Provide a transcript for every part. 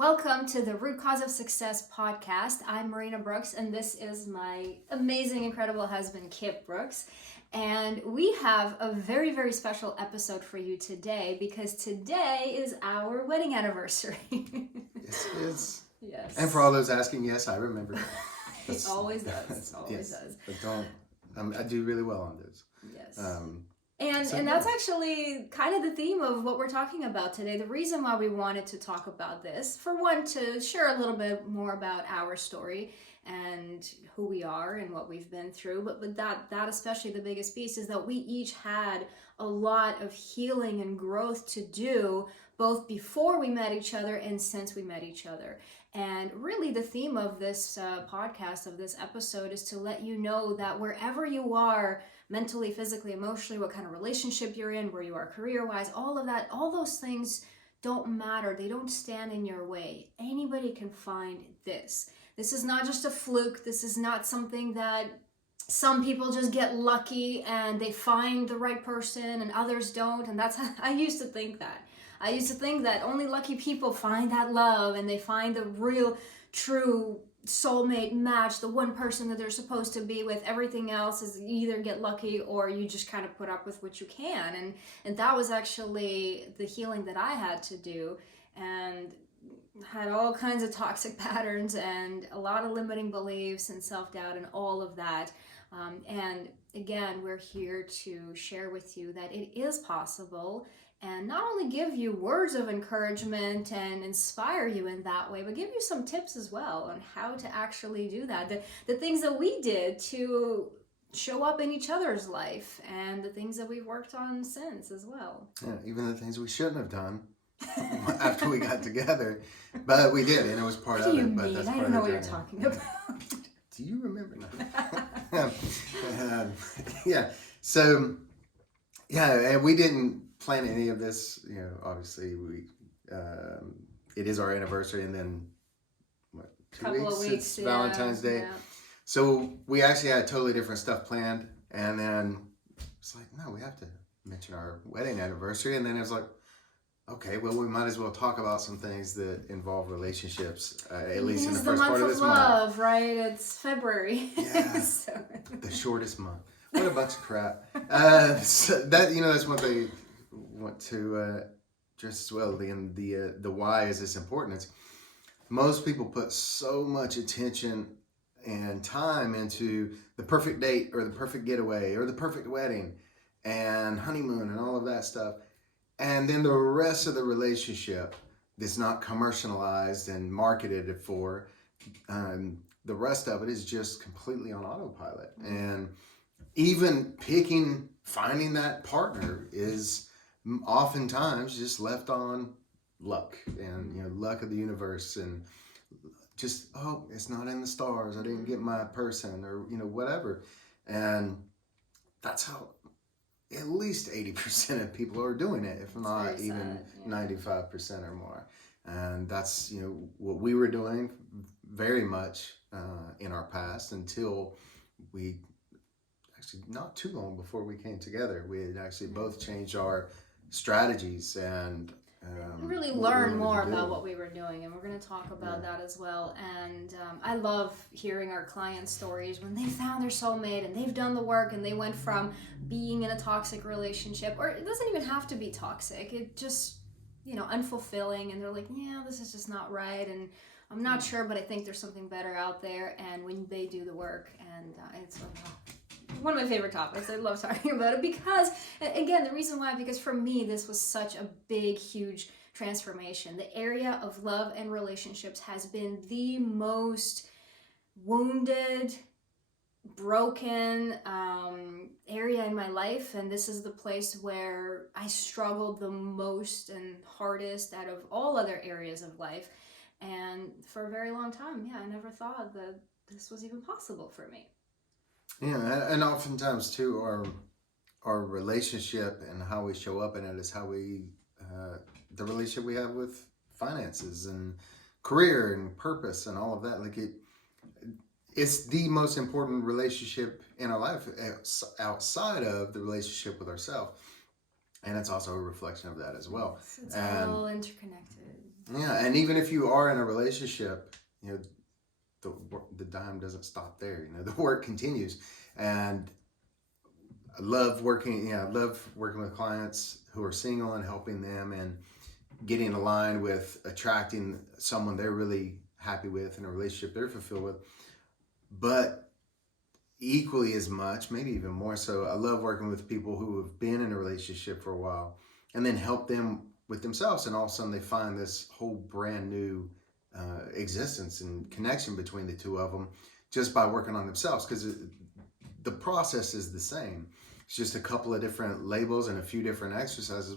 Welcome to the Root Cause of Success podcast. I'm Marina Brooks, and this is my amazing, incredible husband, Kip Brooks. And we have a very, very special episode for you today because today is our wedding anniversary. Yes, it is. Yes. And for all those asking, yes, I remember. It always does. Always yes, does. But don't, I do really well on those. Yes. And that's actually kind of the theme of what we're talking about today. The reason why we wanted to talk about this, for one, to share a little bit more about our story and who we are and what we've been through. But that especially the biggest piece is that we each had a lot of healing and growth to do, both before we met each other and since we met each other. And really the theme of this podcast, of this episode, is to let you know that wherever you are, mentally, physically, emotionally, what kind of relationship you're in, where you are career-wise, all of that, all those things don't matter. They don't stand in your way. Anybody can find this. This is not just a fluke. This is not something that some people just get lucky and they find the right person and others don't. And that's how I used to think that. I used to think that only lucky people find that love and they find the real, true soulmate match, the one person that they're supposed to be with. Everything else is you either get lucky or you just kind of put up with what you can. And that was actually the healing that I had to do, and had all kinds of toxic patterns and a lot of limiting beliefs and self-doubt and all of that. And again, we're here to share with you that it is possible, and not only give you words of encouragement and inspire you in that way, but give you some tips as well on how to actually do that. The things that we did to show up in each other's life, and the things that we've worked on since as well. Yeah, even the things we shouldn't have done after we got together, but we did, and it was part What do of you it. But mean? that's I part don't know of what the you're journey. talking about. Do you remember now? Yeah. So, yeah, and we didn't plan any of this. You know, obviously, it is our anniversary, and then what? 2 Couple weeks. of weeks, It's Valentine's Day. Yeah. So we actually had totally different stuff planned, and then it's like, no, we have to mention our wedding anniversary, and then it was like, okay, well, we might as well talk about some things that involve relationships, at least in the first part of this month. Love, right? It's February. Yeah, So. the shortest month. What a bunch of crap. So that's one thing I want to address as well. The why is this important? It's most people put so much attention and time into the perfect date or the perfect getaway or the perfect wedding and honeymoon and all of that stuff. And then the rest of the relationship that's not commercialized and marketed for, the rest of it is just completely on autopilot. And even finding that partner is oftentimes just left on luck and, luck of the universe, and just, oh, it's not in the stars. I didn't get my person, or, whatever. And that's how at least 80% of people are doing it, if not even 95% or more. And that's, what we were doing very much in our past, until we actually, not too long before we came together, we had actually both changed our strategies and really learn more about what we were doing, and we're going to talk about that as well. And I love hearing our clients' stories when they found their soulmate and they've done the work and they went from being in a toxic relationship, or it doesn't even have to be toxic, it just unfulfilling, and they're like, yeah, this is just not right, and I'm not sure, but I think there's something better out there. And when they do the work, and it's one of my favorite topics. I love talking about it because, again, the reason why, because for me, this was such a big, huge transformation. The area of love and relationships has been the most wounded, broken area in my life. And this is the place where I struggled the most and hardest out of all other areas of life. And for a very long time, I never thought that this was even possible for me. Yeah, and oftentimes too, our relationship and how we show up in it is how we, the relationship we have with finances and career and purpose and all of that. Like it's the most important relationship in our life outside of the relationship with ourselves, and it's also a reflection of that as well. It's all interconnected. Yeah, and even if you are in a relationship, you know, the dime doesn't stop there. You know, the work continues, and I love working. Yeah, I love working with clients who are single and helping them and getting aligned with attracting someone they're really happy with in a relationship they're fulfilled with. But equally as much, maybe even more so, I love working with people who have been in a relationship for a while and then help them with themselves. And all of a sudden they find this whole brand new existence and connection between the two of them just by working on themselves, because the process is the same. It's just a couple of different labels and a few different exercises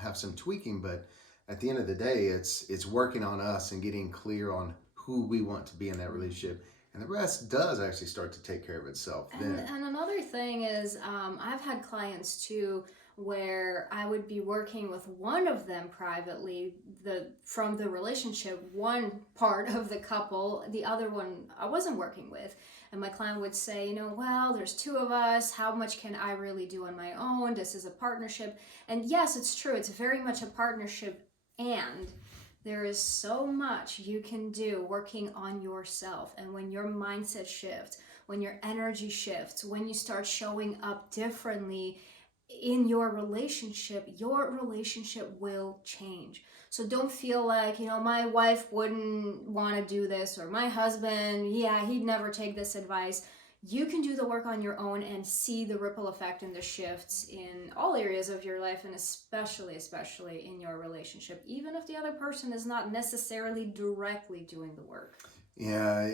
have some tweaking, but at the end of the day, it's working on us and getting clear on who we want to be in that relationship, and the rest does actually start to take care of itself. And another thing is, I've had clients too where I would be working with one of them privately, from the relationship, one part of the couple, the other one I wasn't working with. And my client would say, well, there's two of us. How much can I really do on my own? This is a partnership. And yes, it's true. It's very much a partnership. And there is so much you can do working on yourself. And when your mindset shifts, when your energy shifts, when you start showing up differently in your relationship will change. So don't feel like, my wife wouldn't want to do this, or my husband, yeah, he'd never take this advice. You can do the work on your own and see the ripple effect and the shifts in all areas of your life, and especially in your relationship, even if the other person is not necessarily directly doing the work. Yeah,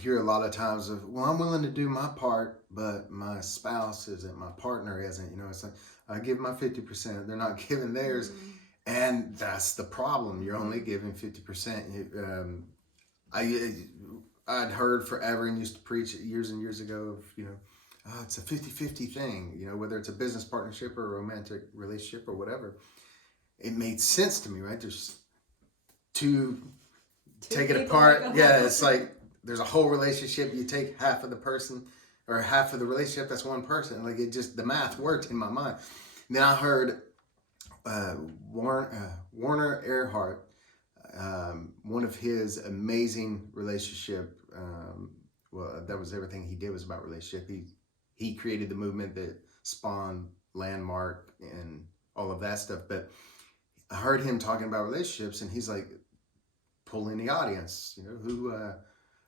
hear a lot of times of, well, I'm willing to do my part, but my spouse isn't, my partner isn't. It's like, I give my 50%, they're not giving theirs. Mm-hmm. And that's the problem. You're only giving 50%. I'd heard forever and used to preach years and years ago of, it's a 50-50 thing, whether it's a business partnership or a romantic relationship or whatever. It made sense to me, right? There's two take it apart. Yeah, it's like there's a whole relationship. You take half of the person or half of the relationship, that's one person. Like, it just, the math worked in my mind. And then I heard Warner Earhart, one of his amazing relationship, that was everything he did was about relationship. He created the movement that spawned Landmark and all of that stuff. But I heard him talking about relationships, and he's like pulling the audience,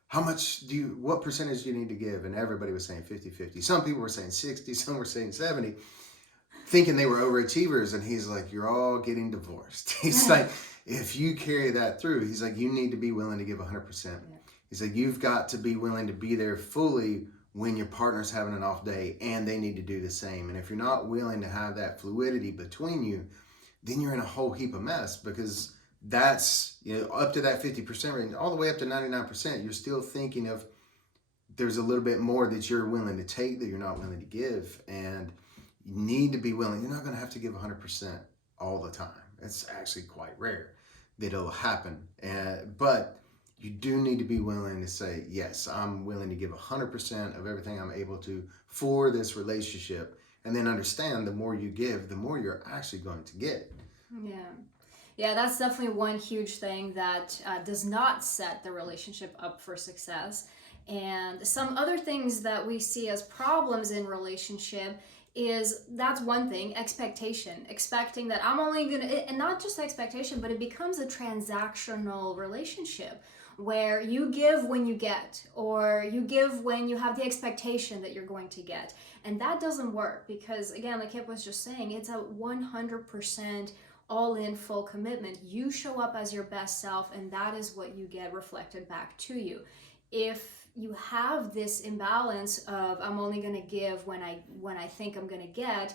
how much what percentage do you need to give? And everybody was saying 50-50. Some people were saying 60, some were saying 70, thinking they were overachievers. And he's like, you're all getting divorced. He's like, if you carry that through, he's like, you need to be willing to give 100%. Yeah. He's like, you've got to be willing to be there fully when your partner's having an off day, and they need to do the same. And if you're not willing to have that fluidity between you, then you're in a whole heap of mess, because that's, up to that 50% range, all the way up to 99%, you're still thinking of there's a little bit more that you're willing to take that you're not willing to give. And you need to be willing. You're not going to have to give 100% all the time. It's actually quite rare that it'll happen. But you do need to be willing to say, yes, I'm willing to give 100% of everything I'm able to for this relationship. And then understand, the more you give, the more you're actually going to get. Yeah, that's definitely one huge thing that does not set the relationship up for success. And some other things that we see as problems in relationship is, that's one thing, expectation. Expecting that I'm only going to, and not just expectation, but it becomes a transactional relationship where you give when you get, or you give when you have the expectation that you're going to get. And that doesn't work, because again, like Kip was just saying, it's a 100% all in, full commitment. You show up as your best self, and that is what you get reflected back to you. If you have this imbalance of, I'm only going to give when I think I'm going to get,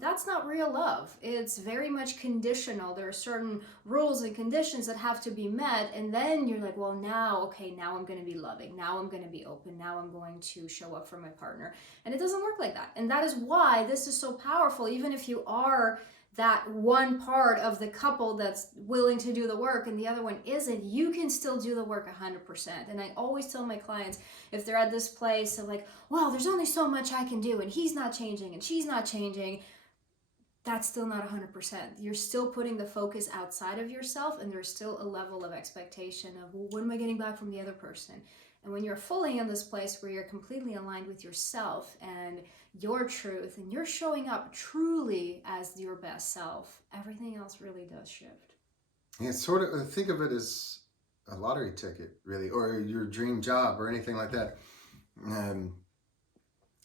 that's not real love. It's very much conditional. There are certain rules and conditions that have to be met, and then you're like, well, now I'm going to be loving, now I'm going to be open, now I'm going to show up for my partner. And it doesn't work like that. And that is why this is so powerful. Even if you are that one part of the couple that's willing to do the work and the other one isn't, you can still do the work 100%. And I always tell my clients, if they're at this place of like, well, there's only so much I can do, and he's not changing and she's not changing, that's still not 100%. You're still putting the focus outside of yourself, and there's still a level of expectation of, well, what am I getting back from the other person? And when you're fully in this place where you're completely aligned with yourself and your truth, and you're showing up truly as your best self, everything else really does shift. Yeah, sort of think of it as a lottery ticket, really, or your dream job or anything like that. Um,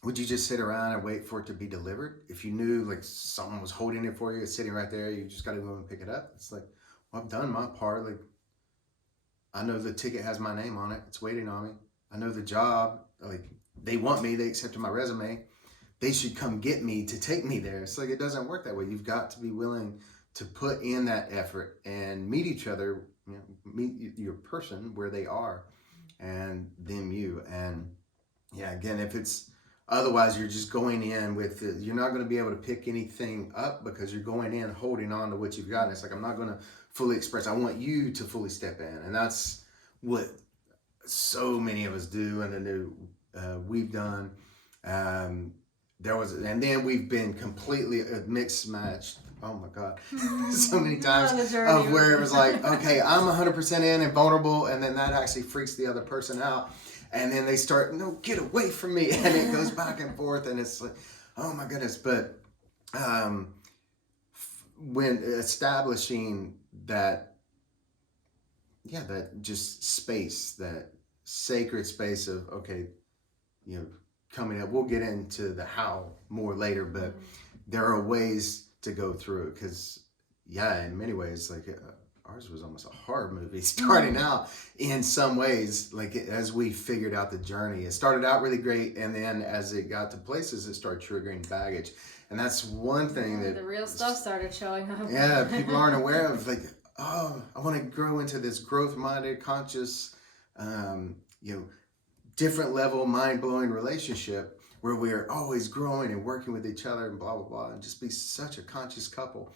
would you just sit around and wait for it to be delivered? If you knew like someone was holding it for you, it's sitting right there, you just got to go and pick it up. It's like, well, I've done my part. Like, I know the ticket has my name on it. It's waiting on me. I know the job. Like, they want me. They accepted my resume. They should come get me to take me there. It's like, it doesn't work that way. You've got to be willing to put in that effort and meet each other, meet your person where they are, and them you. And yeah, again, if it's otherwise, you're just going in with you're not going to be able to pick anything up because you're going in holding on to what you've got. And it's like, I'm not going to fully express. I want you to fully step in. And that's what so many of us do, and we've done. And then we've been completely mixed matched. Oh my God, so many times of where it was like, okay, I'm 100% in and vulnerable, and then that actually freaks the other person out, and then they start, no, get away from me, and it goes back and forth, and it's like, oh my goodness. But when establishing that, that just space, that sacred space of, okay, coming up, we'll get into the how more later, but there are ways to go through it, because in many ways, like ours was almost a horror movie starting out in some ways, like as we figured out the journey. It started out really great, and then as it got to places, it started triggering baggage. And that's one thing that the real stuff started showing up. Yeah, people aren't aware of, like, oh, I want to grow into this growth-minded, conscious, different level, mind-blowing relationship where we're always growing and working with each other and blah, blah, blah, and just be such a conscious couple.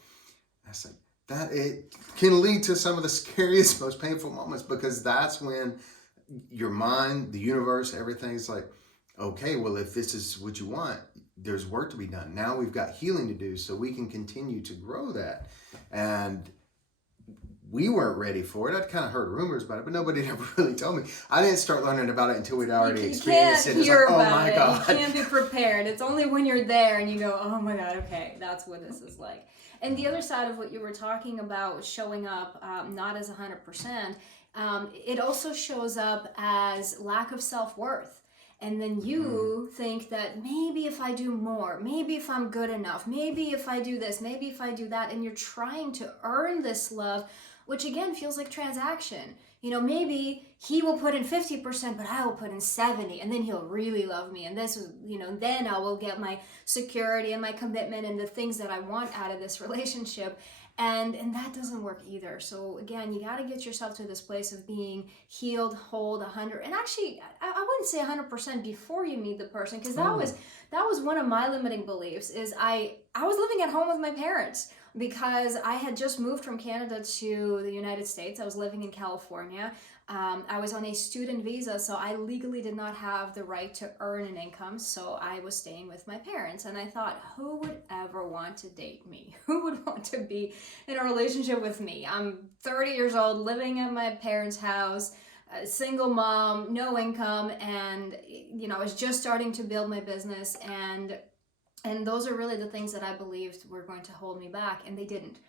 That's like, that it can lead to some of the scariest, most painful moments, because that's when your mind, the universe, everything's like, okay, well, if this is what you want, there's work to be done. Now we've got healing to do so we can continue to grow that. And we weren't ready for it. I'd kind of heard rumors about it, but nobody had ever really told me. I didn't start learning about it until we'd already experienced it. You can't hear about oh my it. God. You can't be prepared. It's only when you're there and you go, oh my God, okay, that's what this is like. And the other side of what you were talking about, showing up not as 100%, it also shows up as lack of self-worth. And then you think that maybe if I do more, maybe if I'm good enough, maybe if I do this, maybe if I do that, and you're trying to earn this love, which again feels like transaction. Maybe he will put in 50%, but I will put in 70%, and then he'll really love me. And this is, then I will get my security and my commitment and the things that I want out of this relationship. And that doesn't work either. So again, you got to get yourself to this place of being healed, whole, 100. And actually, I wouldn't say 100% before you meet the person, because that was one of my limiting beliefs. Is I was living at home with my parents because I had just moved from Canada to the United States. I was living in California. I was on a student visa, so I legally did not have the right to earn an income, so I was staying with my parents. And I thought, who would ever want to date me? Who would want to be in a relationship with me? I'm 30 years old, living at my parents' house, a single mom, no income, and I was just starting to build my business, and those are really the things that I believed were going to hold me back, and they didn't.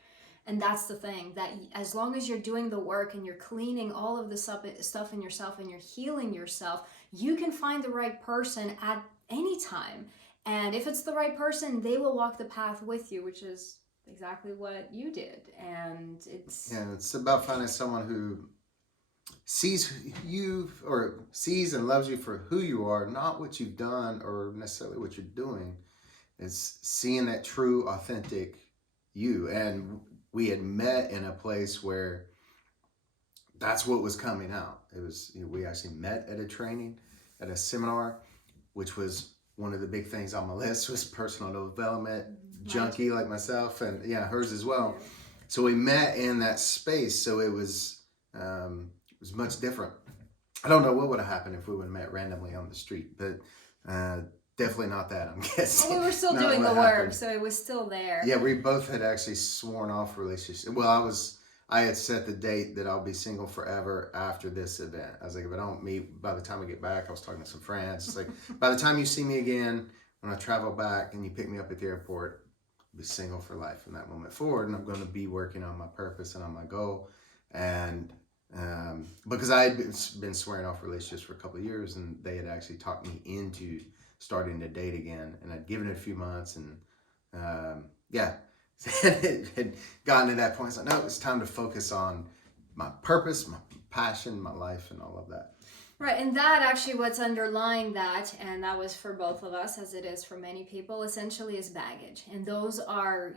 And that's the thing, that as long as you're doing the work and you're cleaning all of the stuff in yourself and you're healing yourself, you can find the right person at any time. And if it's the right person, they will walk the path with you, which is exactly what you did. And it's about finding someone who sees you, or sees and loves you for who you are, not what you've done or necessarily what you're doing. It's seeing that true, authentic you. And we had met in a place where that's what was coming out. It was, we actually met at a training, at a seminar, which was one of the big things on my list, was personal development, junkie like myself, and hers as well. So we met in that space. So it was much different. I don't know what would have happened if we would have met randomly on the street, but Definitely not that, I'm guessing. Well, we were still Not doing what the work, happened. so it was still there. Yeah, we both had actually sworn off relationships. Well, I had set the date that I'll be single forever after this event. I was like, if I don't meet by the time we get back, I was talking to some friends. It's like, by the time you see me again, when I travel back and you pick me up at the airport, I'll be single for life from that moment forward. And I'm going to be working on my purpose and on my goal. And because I had been swearing off relationships for a couple of years, and they had actually talked me into starting to date again. And I'd given it a few months, and yeah, it had gotten to that point. It's like, no, it's time to focus on my purpose, my passion, my life, and all of that. Right, and that actually what's underlying that, and that was for both of us, as it is for many people, essentially is baggage. And those are,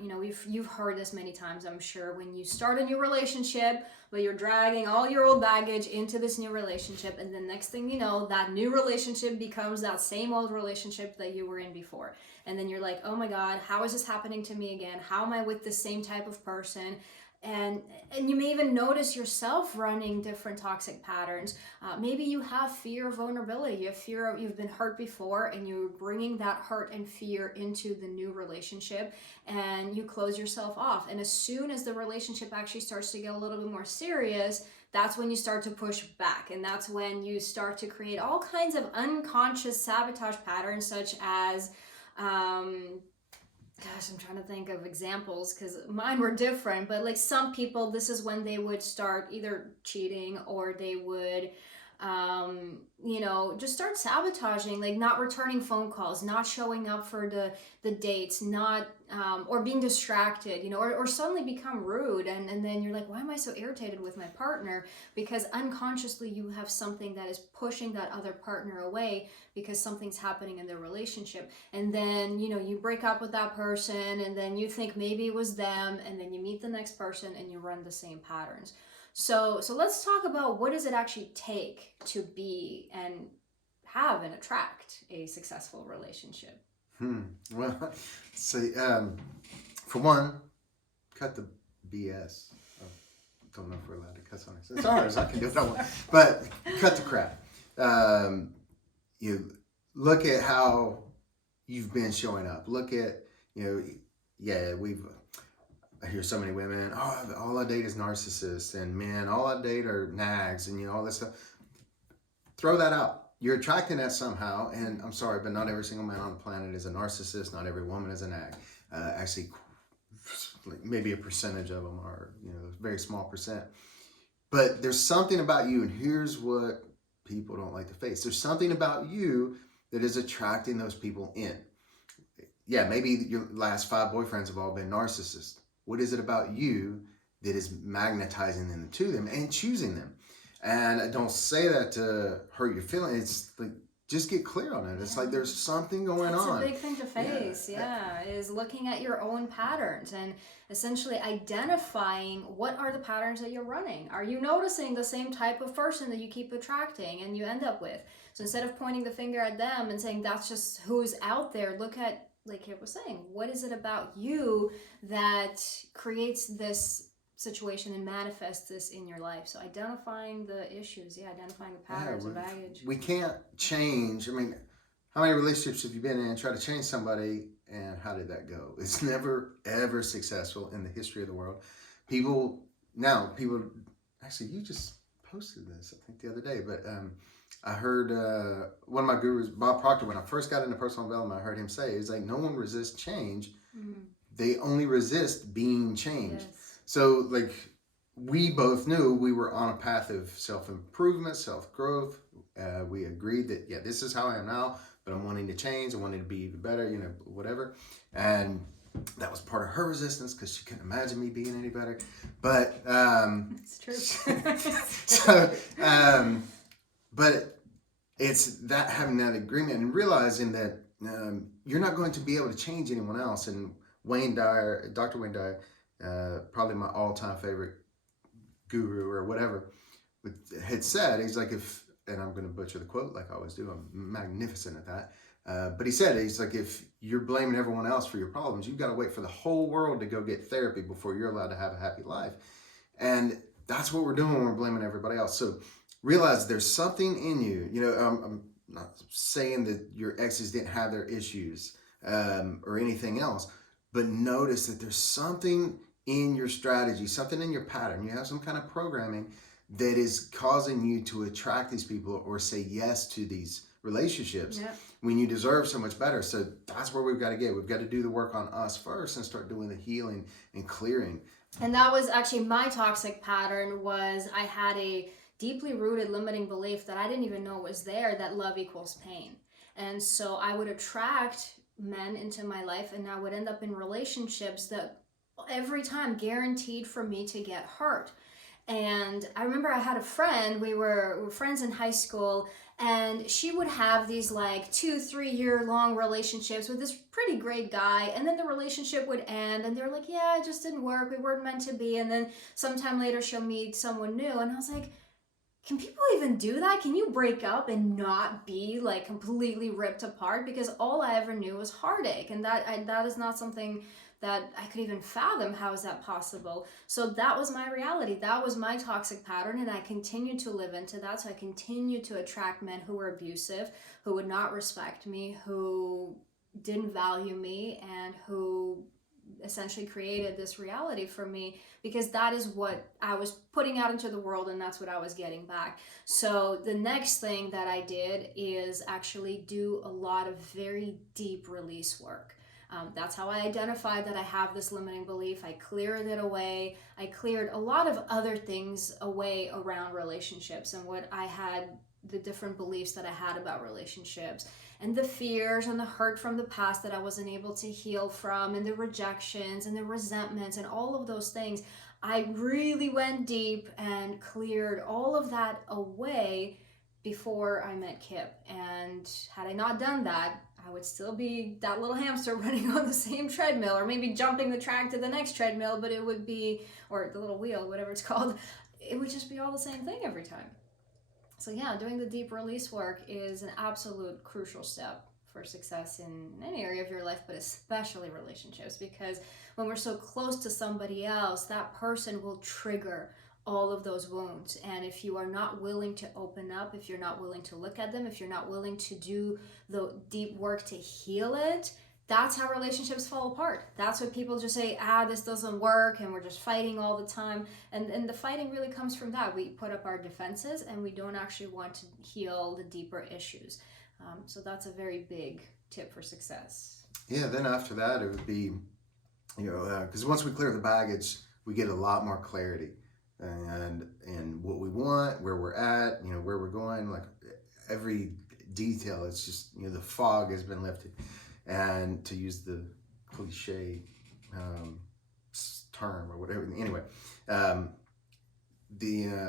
you've heard this many times, I'm sure, when you start a new relationship, but you're dragging all your old baggage into this new relationship, and the next thing you know, that new relationship becomes that same old relationship that you were in before. And then you're like, oh my God, how is this happening to me again? How am I with the same type of person? And you may even notice yourself running different toxic patterns. Maybe you have fear of vulnerability. You have fear of you've been hurt before, and you're bringing that hurt and fear into the new relationship, and you close yourself off. And as soon as the relationship actually starts to get a little bit more serious, that's when you start to push back, and that's when you start to create all kinds of unconscious sabotage patterns, such as gosh, I'm trying to think of examples because mine were different, but like some people, this is when they would start either cheating, or they would just start sabotaging, like not returning phone calls, not showing up for the dates, not or being distracted, or suddenly become rude, and then you're like, why am I so irritated with my partner? Because unconsciously you have something that is pushing that other partner away because something's happening in their relationship. And then you break up with that person, and then you think maybe it was them, and then you meet the next person and you run the same patterns. So let's talk about, what does it actually take to be and have and attract a successful relationship? Well, see, for one, cut the BS. I don't know if we're allowed to cuss on it. It's ours. I can do what I want. But cut the crap. You look at how you've been showing up. Look at, I hear so many women, oh, all I date is narcissists, and men, all I date are nags, and all this stuff. Throw that out. You're attracting that somehow, and I'm sorry, but not every single man on the planet is a narcissist. Not every woman is a nag. Actually, maybe a percentage of them are, a very small percent. But there's something about you, and here's what people don't like to face. There's something about you that is attracting those people in. Yeah, maybe your last 5 boyfriends have all been narcissists. What is it about you that is magnetizing them to them and choosing them? And I don't say that to hurt your feelings. It's like, just get clear on it. It's like there's something going on. That's a big thing to face, is looking at your own patterns and essentially identifying what are the patterns that you're running. Are you noticing the same type of person that you keep attracting and you end up with? So instead of pointing the finger at them and saying that's just who's out there, look at, like Kip was saying, what is it about you that creates this situation and manifest this in your life? So identifying the issues, identifying the patterns of baggage. We can't change. I mean, how many relationships have you been in and try to change somebody, and how did that go? It's never ever successful in the history of the world. People actually, you just posted this, I think, the other day, but I heard one of my gurus, Bob Proctor, when I first got into personal development, I heard him say, he's like, no one resists change. Mm-hmm. They only resist being changed. Yes. So, like, we both knew we were on a path of self-improvement, self-growth. We agreed that, this is how I am now, but I'm wanting to change. I wanted to be even better, whatever. And that was part of her resistance because she couldn't imagine me being any better. But, it's true. But it's that, having that agreement and realizing that you're not going to be able to change anyone else. And Dr. Wayne Dyer, probably my all-time favorite guru or whatever, had said, he's like, and I'm going to butcher the quote like I always do, I'm magnificent at that, but he said, he's like, if you're blaming everyone else for your problems, you've got to wait for the whole world to go get therapy before you're allowed to have a happy life. And that's what we're doing when we're blaming everybody else. So realize there's something in you, I'm not saying that your exes didn't have their issues or anything else, but notice that there's something in your strategy, something in your pattern. You have some kind of programming that is causing you to attract these people or say yes to these relationships when you deserve so much better. So that's where we've got to get. We've got to do the work on us first and start doing the healing and clearing. And that was actually my toxic pattern. Was I had a deeply rooted limiting belief that I didn't even know was there, that love equals pain. And so I would attract men into my life, and I would end up in relationships that every time guaranteed for me to get hurt. And I remember I had a friend, we were friends in high school, and she would have these like 2-3 year long relationships with this pretty great guy, and then the relationship would end and they're like, yeah, it just didn't work, we weren't meant to be. And then sometime later she'll meet someone new, and I was like, can people even do that? Can you break up and not be like completely ripped apart? Because all I ever knew was heartache, and that is not something that I could even fathom. How is that possible? So that was my reality. That was my toxic pattern, and I continued to live into that. So I continued to attract men who were abusive, who would not respect me, who didn't value me, and who essentially created this reality for me, because that is what I was putting out into the world, and that's what I was getting back. So the next thing that I did is actually do a lot of very deep release work. That's how I identified that I have this limiting belief. I cleared it away. I cleared a lot of other things away around relationships and what I had, the different beliefs that I had about relationships, and the fears and the hurt from the past that I wasn't able to heal from, and the rejections and the resentments and all of those things. I really went deep and cleared all of that away before I met Kip. And had I not done that, I would still be that little hamster running on the same treadmill, or maybe jumping the track to the next treadmill, but it would be, or the little wheel, whatever it's called, it would just be all the same thing every time. So yeah, doing the deep release work is an absolute crucial step for success in any area of your life, but especially relationships, because when we're so close to somebody else, that person will trigger all of those wounds. And if you are not willing to open up, if you're not willing to look at them, if you're not willing to do the deep work to heal it, that's how relationships fall apart. That's what people just say, this doesn't work, and we're just fighting all the time. And the fighting really comes from that. We put up our defenses, and we don't actually want to heal the deeper issues. So that's a very big tip for success. Yeah, then after that, it would be, because once we clear the baggage, we get a lot more clarity and what we want, where we're at, where we're going, like every detail. It's just, the fog has been lifted. And to use the cliche term or whatever, anyway,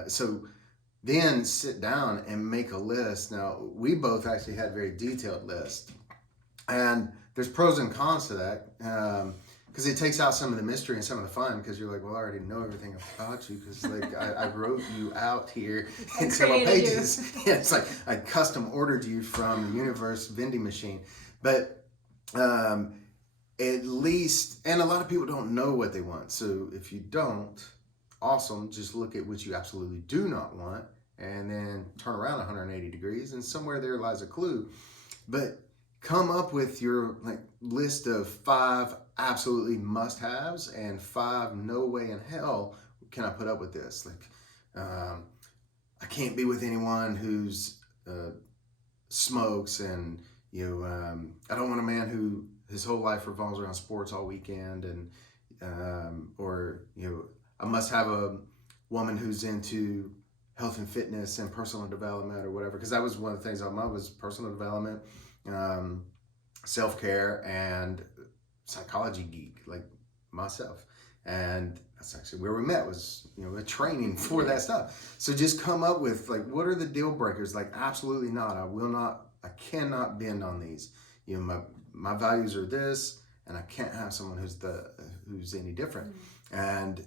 so then sit down and make a list. Now, we both actually had very detailed lists, and there's pros and cons to that, because it takes out some of the mystery and some of the fun, because you're like, well, I already know everything about you, because like I wrote you out here in several pages. Yeah, it's like I custom ordered you from the universe vending machine. But at least, and a lot of people don't know what they want. So if you don't, awesome, just look at what you absolutely do not want, and then turn around 180 degrees, and somewhere there lies a clue. But come up with your list of 5 absolutely must-haves and 5 no way in hell can I put up with this. I can't be with anyone who's smokes, and I don't want a man who his whole life revolves around sports all weekend, and I must have a woman who's into health and fitness and personal development or whatever, because that was one of the things I loved, was personal development, self-care, and psychology geek like myself. And that's actually where we met, was a training for that stuff. So just come up with what are the deal breakers? Absolutely not. I cannot bend on these. My values are this, and I can't have someone who's any different. And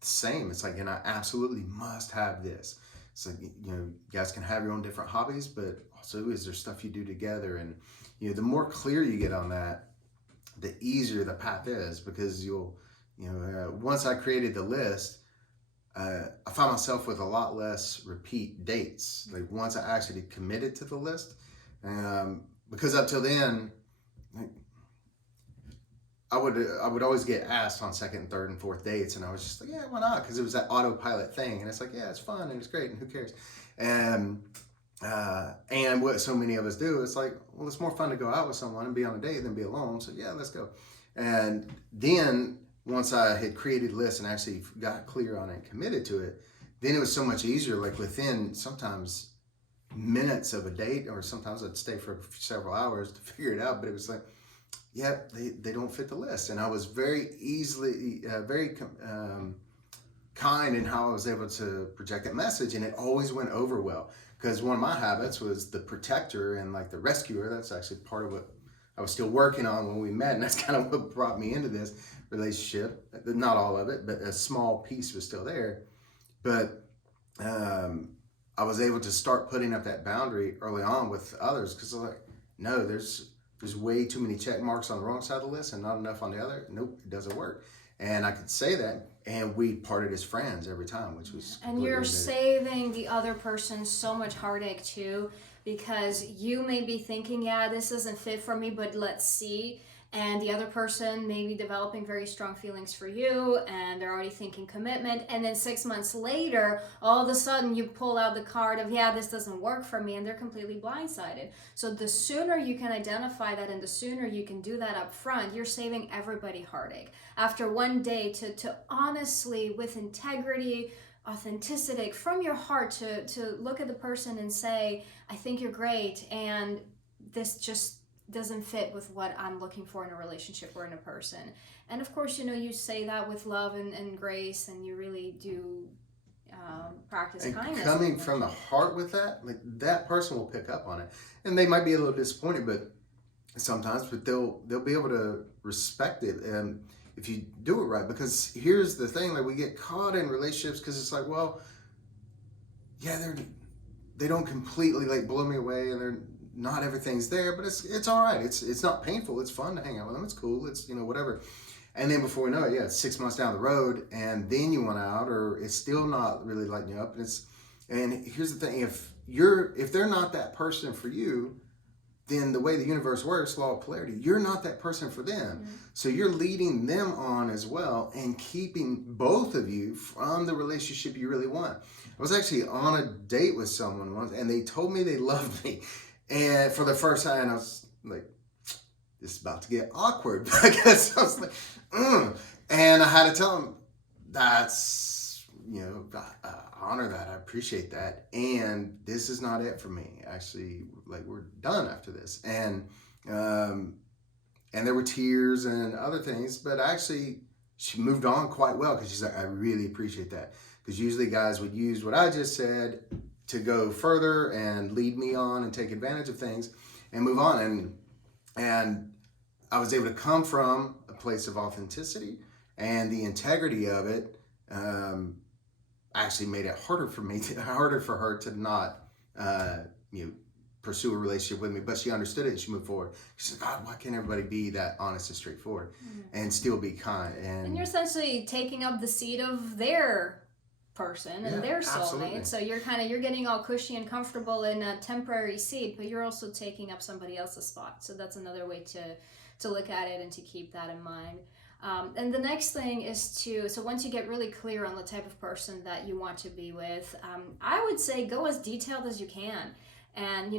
same, it's and I absolutely must have this. So you guys can have your own different hobbies, but also is there stuff you do together? And the more clear you get on that, the easier the path is, because once I created the list, I found myself with a lot less repeat dates. Once I actually committed to the list, Because up till then, like, I would always get asked on second, and third, and fourth dates, and I was just like, yeah, why not? Because it was that autopilot thing, and it's like, yeah, it's fun and it's great, and who cares? And what so many of us do, it's like, well, it's more fun to go out with someone and be on a date than be alone. So yeah, let's go. And then once I had created a list and actually got clear on it and committed to it, then it was so much easier. Like within sometimes minutes of a date, or sometimes I'd stay for several hours to figure it out. But it was like, yeah, they don't fit the list. And I was very easily, very kind in how I was able to project that message. And it always went over well. Because one of my habits was the protector and like the rescuer. That's actually part of what I was still working on when we met. And that's kind of what brought me into this relationship. Not all of it, but a small piece was still there. But I was able to start putting up that boundary early on with others, because I was like, no, there's way too many check marks on the wrong side of the list and not enough on the other. Nope, it doesn't work. And I could say that, and we parted as friends every time, which was and you're saving the other person so much heartache too, because you may be thinking, yeah, this isn't fit for me, but let's see. And the other person may be developing very strong feelings for you, and they're already thinking commitment. And then 6 months later, all of a sudden you pull out the card of, yeah, this doesn't work for me, and they're completely blindsided. So the sooner you can identify that, and the sooner you can do that up front, you're saving everybody heartache. After one day, to honestly, with integrity, authenticity, from your heart, to look at the person and say, I think you're great, and this just doesn't fit with what I'm looking for in a relationship or in a person. And of course, you say that with love and grace, and you really do practice and kindness. Coming from the heart with that, like that person will pick up on it. And they might be a little disappointed, but sometimes, but they'll be able to respect it. And if you do it right, because here's the thing, like we get caught in relationships because it's like, well, yeah, they don't completely like blow me away, and they're not everything's there, but it's all right. It's not painful. It's fun to hang out with them. It's cool. It's whatever. And then before we know it, yeah, it's 6 months down the road, and then you went out, or it's still not really lighting you up. And here's the thing: if they're not that person for you, then the way the universe works, law of polarity, you're not that person for them. Mm-hmm. So you're leading them on as well, and keeping both of you from the relationship you really want. I was actually on a date with someone once, and they told me they loved me. And for the first time, I was like, this is about to get awkward, because I was like, and I had to tell them, that's, I honor that. I appreciate that. And this is not it for me. Actually, like, we're done after this. And there were tears and other things, but actually she moved on quite well, because she's like, I really appreciate that. Because usually guys would use what I just said to go further and lead me on and take advantage of things and move on. And I was able to come from a place of authenticity, and the integrity of it actually made it harder for her to not pursue a relationship with me. But she understood it, and she moved forward. She said, God, why can't everybody be that honest and straightforward and still be kind? And you're essentially taking up the seat of their person and their soulmate. Absolutely. So you're getting all cushy and comfortable in a temporary seat, but you're also taking up somebody else's spot. So that's another way to look at it and to keep that in mind. And the next thing is so once you get really clear on the type of person that you want to be with, I would say go as detailed as you can. And,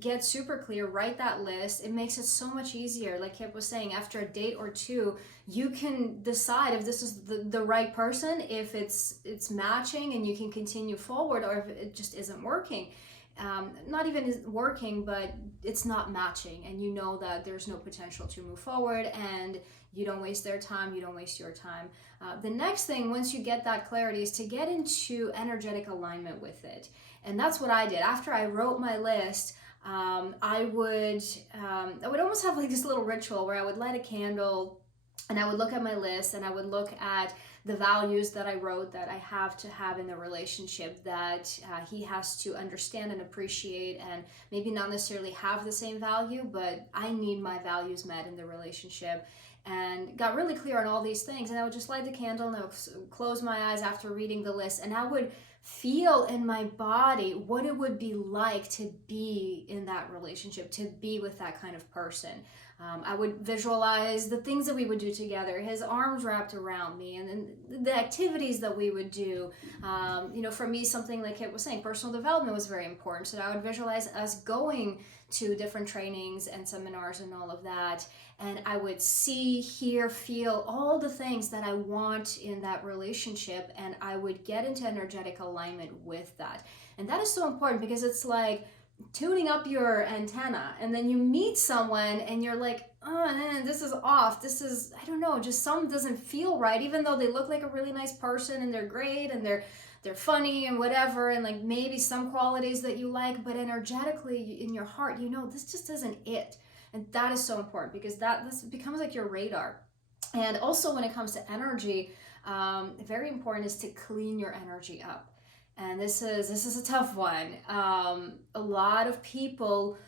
get super clear, write that list. It makes it so much easier. Like Kip was saying, after a date or two, you can decide if this is the right person, if it's matching and you can continue forward, or if it just isn't working. Not even is working, but it's not matching, and you know that there's no potential to move forward, and you don't waste their time, you don't waste your time. The next thing, once you get that clarity, is to get into energetic alignment with it. And that's what I did. After I wrote my list, I would almost have like this little ritual where I would light a candle, and I would look at my list, and I would look at the values that I wrote that I have to have in the relationship, that he has to understand and appreciate, and maybe not necessarily have the same value, but I need my values met in the relationship. and got really clear on all these things. And I would just light the candle and I would close my eyes after reading the list, and I would feel in my body what it would be like to be in that relationship, to be with that kind of person. I would visualize the things that we would do together, his arms wrapped around me, and then the activities that we would do. For me, something like Kit was saying, personal development was very important. So I would visualize us going to different trainings and seminars and all of that. And I would see, hear, feel all the things that I want in that relationship. And I would get into energetic alignment with that. And that is so important, because it's like tuning up your antenna, and then you meet someone and you're like, oh man, this is off, this is, I don't know, just something doesn't feel right, even though they look like a really nice person and they're great and they're funny and whatever, and like maybe some qualities that you like, but energetically in your heart, this just isn't it. And that is so important, because this becomes like your radar. And also when it comes to energy, very important is to clean your energy up. And this is a tough one. A lot of people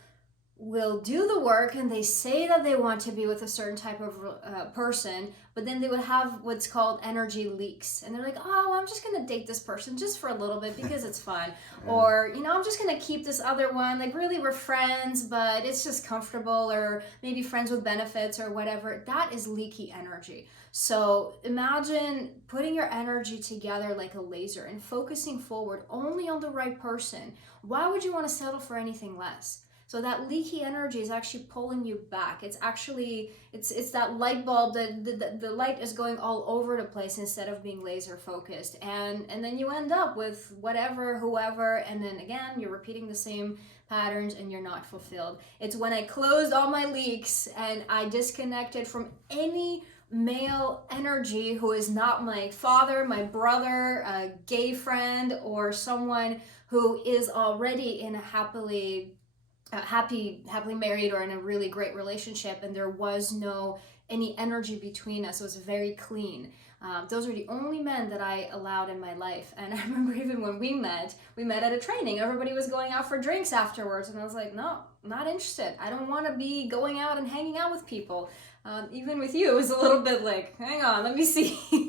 will do the work and they say that they want to be with a certain type of person, but then they would have what's called energy leaks. And they're like, oh, I'm just going to date this person just for a little bit because it's fun. Or, I'm just going to keep this other one. Like, really, we're friends, but it's just comfortable, or maybe friends with benefits or whatever. That is leaky energy. So imagine putting your energy together like a laser and focusing forward only on the right person. Why would you want to settle for anything less? So that leaky energy is actually pulling you back. It's actually, it's that light bulb, that the light is going all over the place instead of being laser focused. And then you end up with whatever, whoever, and then again, you're repeating the same patterns and you're not fulfilled. It's when I closed all my leaks and I disconnected from any male energy who is not my father, my brother, a gay friend, or someone who is already in a happily married or in a really great relationship, and there was no any energy between us. It was very clean. Those were the only men that I allowed in my life. And I remember even when we met at a training. Everybody was going out for drinks afterwards, and I was like, no, not interested. I don't want to be going out and hanging out with people. Even with you, it was a little bit like, hang on, let me see.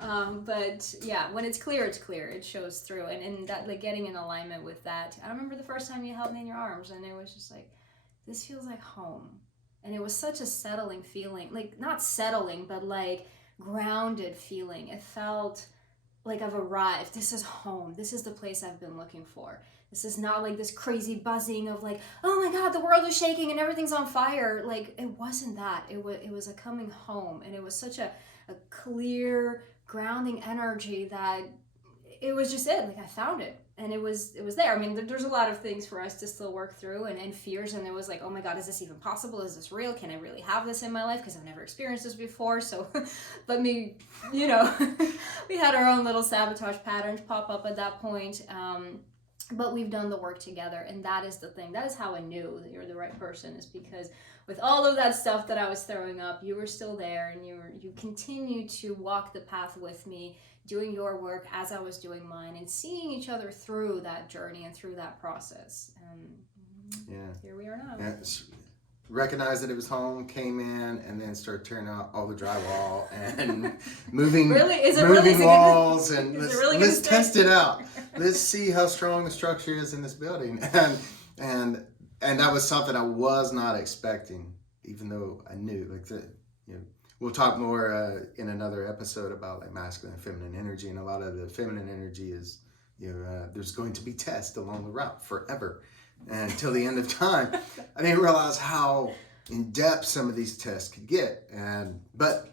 But yeah, when it's clear, it shows through. And that, like, getting in alignment with that. I remember the first time you held me in your arms, and it was just like, this feels like home. And it was such a settling feeling, like not settling, but like grounded feeling. It felt like I've arrived. This is home. This is the place I've been looking for. This is not like this crazy buzzing of like, oh my God, the world is shaking and everything's on fire. Like, it wasn't that. It was a coming home. And it was such a clear, grounding energy that it was just it. Like, I found it. And it was there. I mean, there's a lot of things for us to still work through, and fears. And it was like, oh my God, is this even possible? Is this real? Can I really have this in my life? Because I've never experienced this before. So let me, we had our own little sabotage patterns pop up at that point. But we've done the work together, and that is the thing. That is how I knew that you're the right person, is because with all of that stuff that I was throwing up, you were still there, and you continued to walk the path with me, doing your work as I was doing mine, and seeing each other through that journey and through that process. And here we are now. Yeah. Recognized that it was home, came in, and then started tearing out all the drywall and moving walls, and let's test it out. Let's see how strong the structure is in this building. And that was something I was not expecting, even though I knew, we'll talk more in another episode about like masculine and feminine energy, and a lot of the feminine energy is, there's going to be tests along the route forever. And until the end of time, I didn't realize how in depth some of these tests could get. But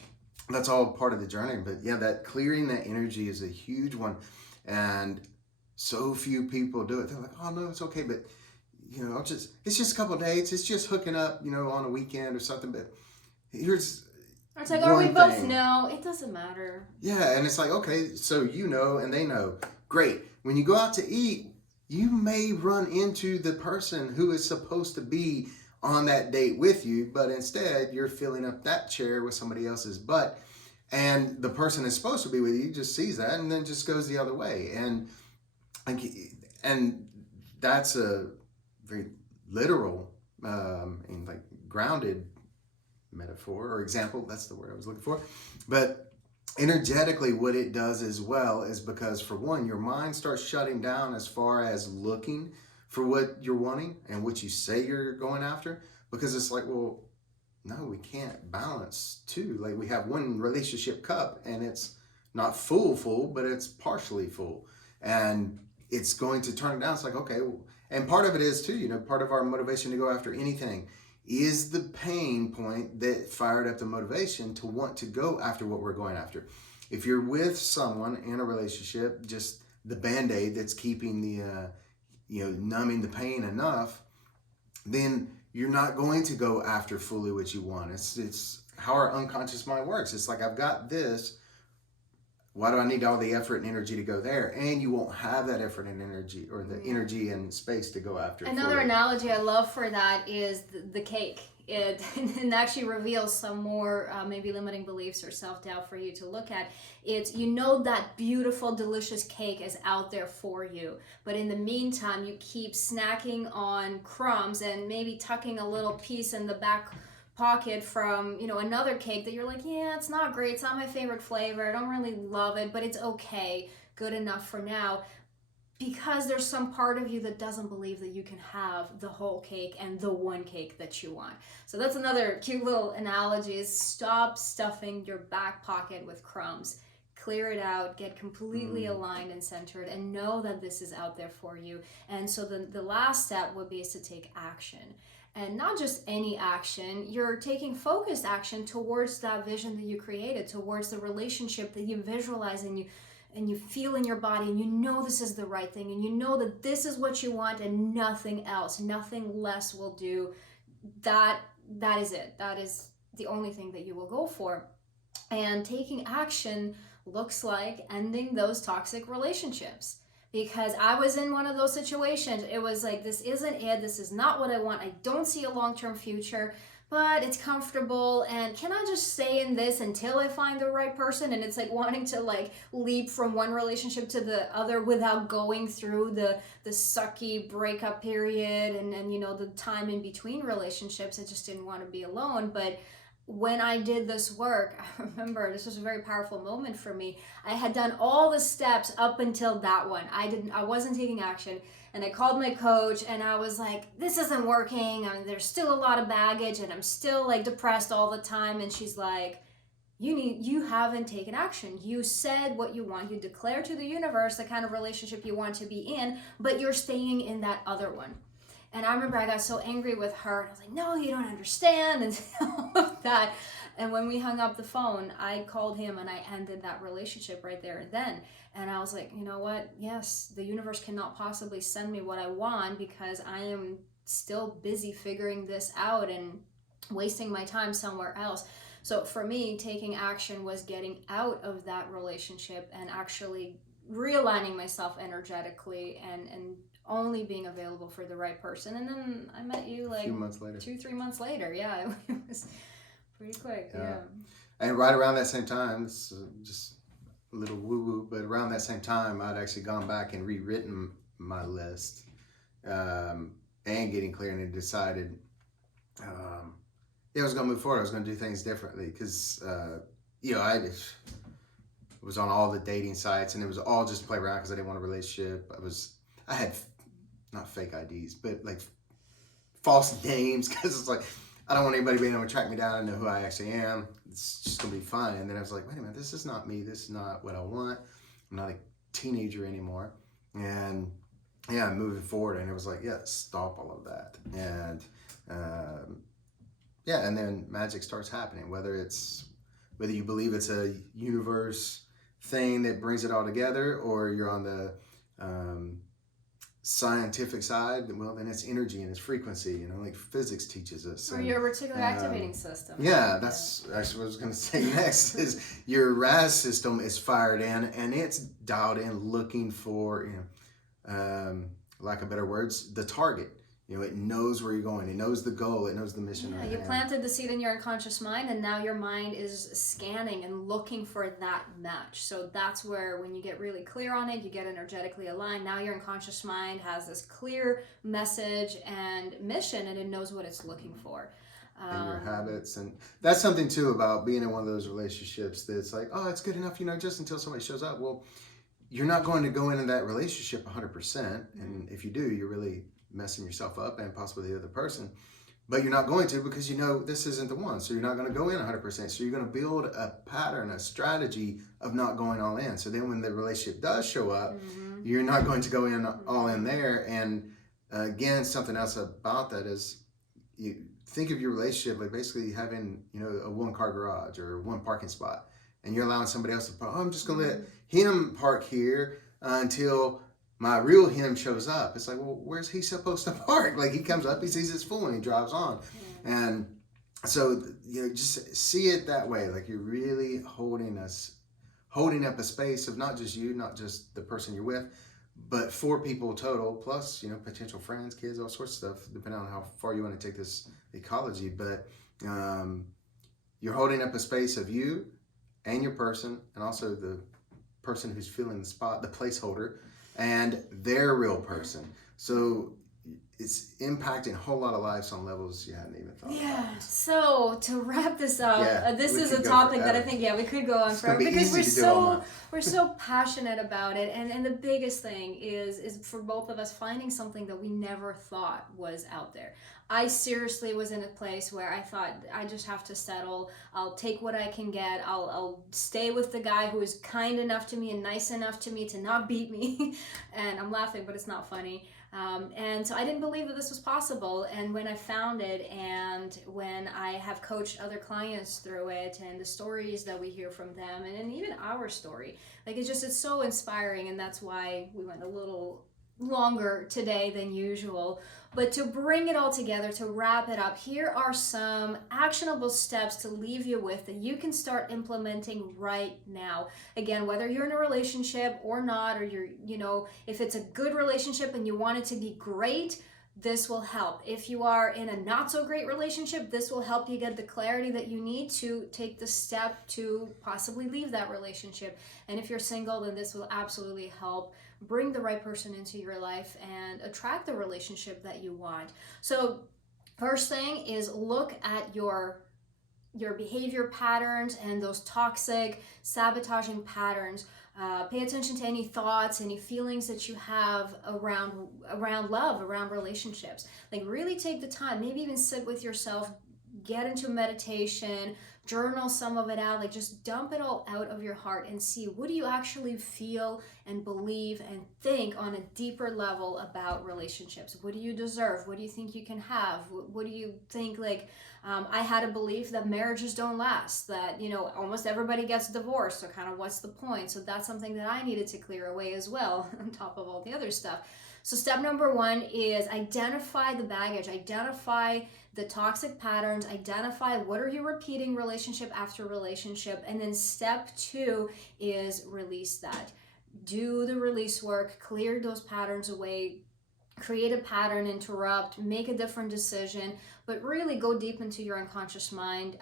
that's all part of the journey. But yeah, that clearing that energy is a huge one. And so few people do it. They're like, oh no, it's okay. But it's just a couple of dates. It's just hooking up, on a weekend or something. But here's, it's like, are we both know? It doesn't matter. Yeah. And it's like, okay, so and they know. Great. When you go out to eat, you may run into the person who is supposed to be on that date with you, but instead you're filling up that chair with somebody else's butt, and the person that's supposed to be with you just sees that and then just goes the other way. And that's a very literal and like grounded metaphor or example. That's the word I was looking for. But energetically, what it does as well is because, for one, your mind starts shutting down as far as looking for what you're wanting and what you say you're going after, because it's like, well, no, we can't balance two. Like, we have one relationship cup and it's not full, but it's partially full. And it's going to turn down. It's like, okay. And part of it is too, part of our motivation to go after anything is the pain point that fired up the motivation to want to go after what we're going after. If you're with someone in a relationship, just the Band-Aid that's keeping the, numbing the pain enough, then you're not going to go after fully what you want. It's how our unconscious mind works. It's like, I've got this. Why do I need all the effort and energy to go there? And you won't have that effort and energy, or the energy and space to go after. Another analogy I love for that is the cake. It actually reveals some more maybe limiting beliefs or self-doubt for you to look at. It's, that beautiful, delicious cake is out there for you. But in the meantime, you keep snacking on crumbs and maybe tucking a little piece in the back pocket from another cake that you're like, yeah, it's not great, it's not my favorite flavor, I don't really love it, but it's okay, good enough for now, because there's some part of you that doesn't believe that you can have the whole cake and the one cake that you want. So that's another cute little analogy, is stop stuffing your back pocket with crumbs. Clear it out, get completely aligned and centered, and know that this is out there for you. And so the last step would be is to take action. And not just any action, you're taking focused action towards that vision that you created, towards the relationship that you visualize and you feel in your body, and you know this is the right thing, and you know that this is what you want and nothing else, nothing less will do. That is it. That is the only thing that you will go for. And taking action looks like ending those toxic relationships. Because I was in one of those situations. It was like, this isn't it. This is not what I want. I don't see a long-term future, but it's comfortable. And can I just stay in this until I find the right person? And it's like wanting to leap from one relationship to the other without going through the sucky breakup period and the time in between relationships. I just didn't want to be alone. But when I did this work, I remember this was a very powerful moment for me. I had done all the steps up until that one. I wasn't taking action, and I called my coach and I was like, this isn't working. There's still a lot of baggage and I'm still depressed all the time. And she's like, you haven't taken action. You said what you want. You declare to the universe the kind of relationship you want to be in, but you're staying in that other one. And I remember I got so angry with her. And I was like, no, you don't understand, and all of that. And when we hung up the phone, I called him and I ended that relationship right there and then. And I was like, you know what? Yes, the universe cannot possibly send me what I want because I am still busy figuring this out and wasting my time somewhere else. So for me, taking action was getting out of that relationship and actually realigning myself energetically and only being available for the right person. And then I met you a few months later. 2-3 months later. Yeah, it was pretty quick. Yeah. And right around that same time, this is just a little woo-woo, but around that same time, I'd actually gone back and rewritten my list and getting clear, and decided I was going to move forward. I was going to do things differently because, I was on all the dating sites, and it was all just to play around because I didn't want a relationship. I had not fake IDs, but false names, because it's like, I don't want anybody being able to track me down and know who I actually am. It's just gonna be fun. And then I was like, wait a minute, this is not me. This is not what I want. I'm not a teenager anymore. And yeah, moving forward. And it was like, yeah, stop all of that. And and then magic starts happening. Whether you believe it's a universe thing that brings it all together, or you're on the scientific side, well, then it's energy and it's frequency, like physics teaches us. Or your reticular activating system. Yeah, that's actually what I was going to say next, is your RAS system is fired in, and it's dialed in looking for, lack of better words, the target. It knows where you're going. It knows the goal. It knows the mission. Yeah, you planted the seed in your unconscious mind, and now your mind is scanning and looking for that match. So that's where, when you get really clear on it, you get energetically aligned. Now your unconscious mind has this clear message and mission, and it knows what it's looking for. and your habits. And that's something too about being in one of those relationships that's like, oh, it's good enough, just until somebody shows up. Well, you're not going to go into that relationship 100%. And if you do, you're really messing yourself up and possibly the other person. But you're not going to, because this isn't the one. So you're not going to go in 100%. So you're going to build a pattern, a strategy of not going all in. So then when the relationship does show up, you're not going to go in all in there. And again, something else about that is, you think of your relationship like basically having, a one-car garage or one parking spot. And you're allowing somebody else to park. Oh, I'm just going to let him park here until my real him shows up. It's like, well, where's he supposed to park? Like, he comes up, he sees it's full, and he drives on. And so, just see it that way. Like, you're really holding up a space of not just you, not just the person you're with, but 4 people total, plus, potential friends, kids, all sorts of stuff, depending on how far you want to take this ecology. But you're holding up a space of you and your person, and also the person who's filling the spot, the placeholder, and their real person. So it's impacting a whole lot of lives on levels you hadn't even thought about. So to wrap this up, this is a topic that I think we could go on forever, because we're so passionate about it. And the biggest thing is for both of us finding something that we never thought was out there. I seriously was in a place where I thought, I just have to settle. I'll take what I can get. I'll stay with the guy who is kind enough to me and nice enough to me to not beat me. And I'm laughing, but it's not funny. And so I didn't believe that this was possible. And when I found it, and when I have coached other clients through it, and the stories that we hear from them, and even our story, like, it's so inspiring. And that's why we went a little longer today than usual. But to bring it all together, to wrap it up, here are some actionable steps to leave you with that you can start implementing right now. Again, whether you're in a relationship or not, or if it's a good relationship and you want it to be great, this will help. If you are in a not so great relationship, this will help you get the clarity that you need to take the step to possibly leave that relationship. And if you're single, then this will absolutely help bring the right person into your life and attract the relationship that you want. So first thing is, look at your behavior patterns and those toxic, sabotaging patterns. Pay attention to any thoughts, any feelings that you have around love, around relationships. Like, really take the time, maybe even sit with yourself, get into meditation, journal some of it out. Like, just dump it all out of your heart and see, what do you actually feel and believe and think on a deeper level about relationships? What do you deserve? What do you think you can have? What do you think, like, I had a belief that marriages don't last, that, almost everybody gets divorced, so kind of what's the point? So that's something that I needed to clear away as well, on top of all the other stuff. So step number 1 is identify the baggage, identify the toxic patterns, identify what are you repeating relationship after relationship, and then step 2 is release that. Do the release work, clear those patterns away, create a pattern, interrupt, make a different decision, but really go deep into your unconscious mind.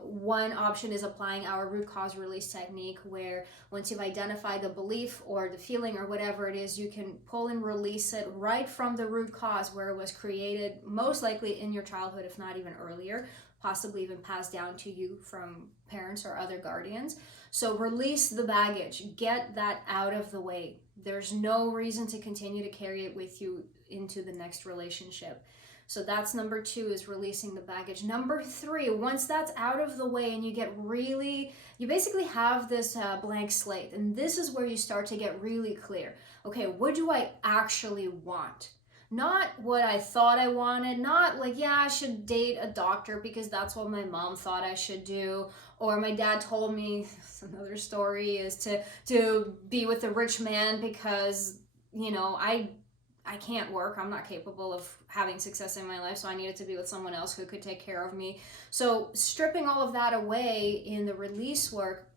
One option is applying our root cause release technique, where once you've identified the belief or the feeling or whatever it is, you can pull and release it right from the root cause, where it was created, most likely in your childhood, if not even earlier, possibly even passed down to you from parents or other guardians. So release the baggage, get that out of the way. There's no reason to continue to carry it with you into the next relationship. So that's number 2, is releasing the baggage. Number 3, once that's out of the way and you basically have this blank slate, and this is where you start to get really clear. Okay, what do I actually want? Not what I thought I wanted, not like, I should date a doctor because that's what my mom thought I should do, or my dad told me, another story, is to be with a rich man because, I can't work, I'm not capable of having success in my life, so I needed to be with someone else who could take care of me. So stripping all of that away in the release work,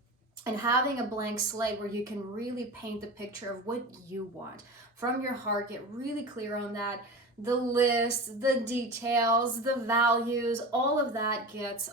and having a blank slate where you can really paint the picture of what you want from your heart, get really clear on that. The list, the details, the values, all of that gets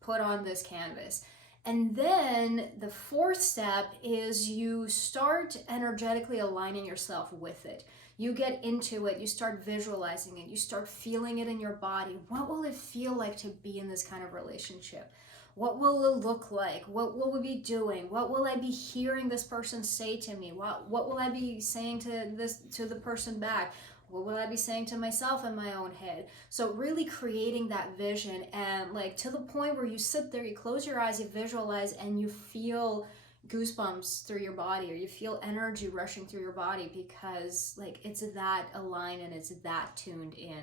put on this canvas. And then the fourth step is you start energetically aligning yourself with it. You get into it, you start visualizing it, you start feeling it in your body. What will it feel like to be in this kind of relationship? What will it look like? What will we be doing? What will I be hearing this person say to me? What will I be saying to the person back? What will I be saying to myself in my own head? So really creating that vision, and like to the point where you sit there, you close your eyes, you visualize, and you feel goosebumps through your body, or you feel energy rushing through your body, because like it's that aligned and it's that tuned in.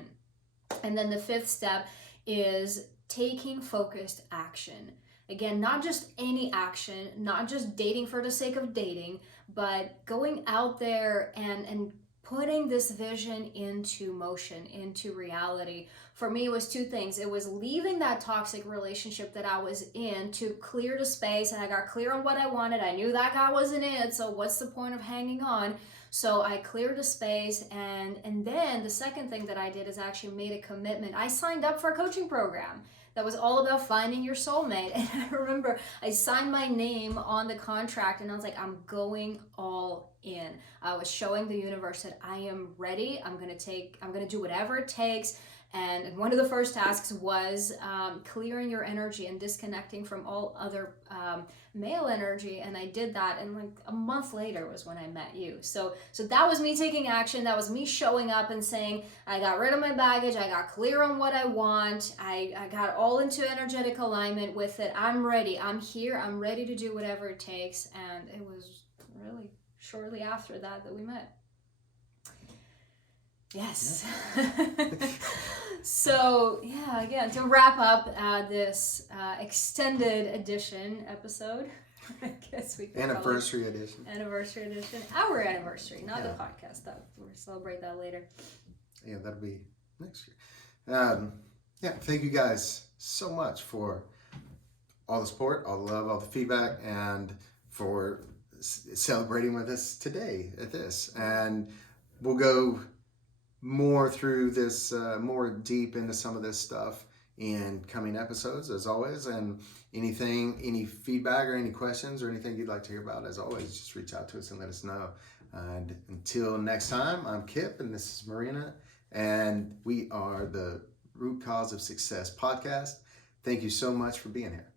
And then the fifth step is taking focused action. Again, not just any action, not just dating for the sake of dating, but going out there and putting this vision into motion, into reality. For me, it was two things. It was leaving that toxic relationship that I was in to clear the space, and I got clear on what I wanted. I knew that guy wasn't it, so what's the point of hanging on? So I cleared a space, and then the second thing that I did is actually made a commitment. I signed up for a coaching program that was all about finding your soulmate. And I remember I signed my name on the contract, and I was like, I'm going all in. I was showing the universe that I am ready. I'm gonna do whatever it takes. And one of the first tasks was clearing your energy and disconnecting from all other male energy. And I did that, and like a month later was when I met you. So that was me taking action. That was me showing up and saying, I got rid of my baggage. I got clear on what I want. I got all into energetic alignment with it. I'm ready. I'm here. I'm ready to do whatever it takes. And it was really shortly after that we met. Yes. Yeah. So, yeah, again, to wrap up this extended edition episode, I guess we could Anniversary edition. Anniversary edition. Our anniversary, not the podcast. We'll celebrate that later. Yeah, that'll be next year. Thank you guys so much for all the support, all the love, all the feedback, and for celebrating with us today at this. And we'll go more through this, more deep into some of this stuff in coming episodes, as always. And any feedback or any questions or anything you'd like to hear about, as always, just reach out to us and let us know. And until next time, I'm Kip, and this is Marina, and we are the Root Cause of Success podcast. Thank you so much for being here.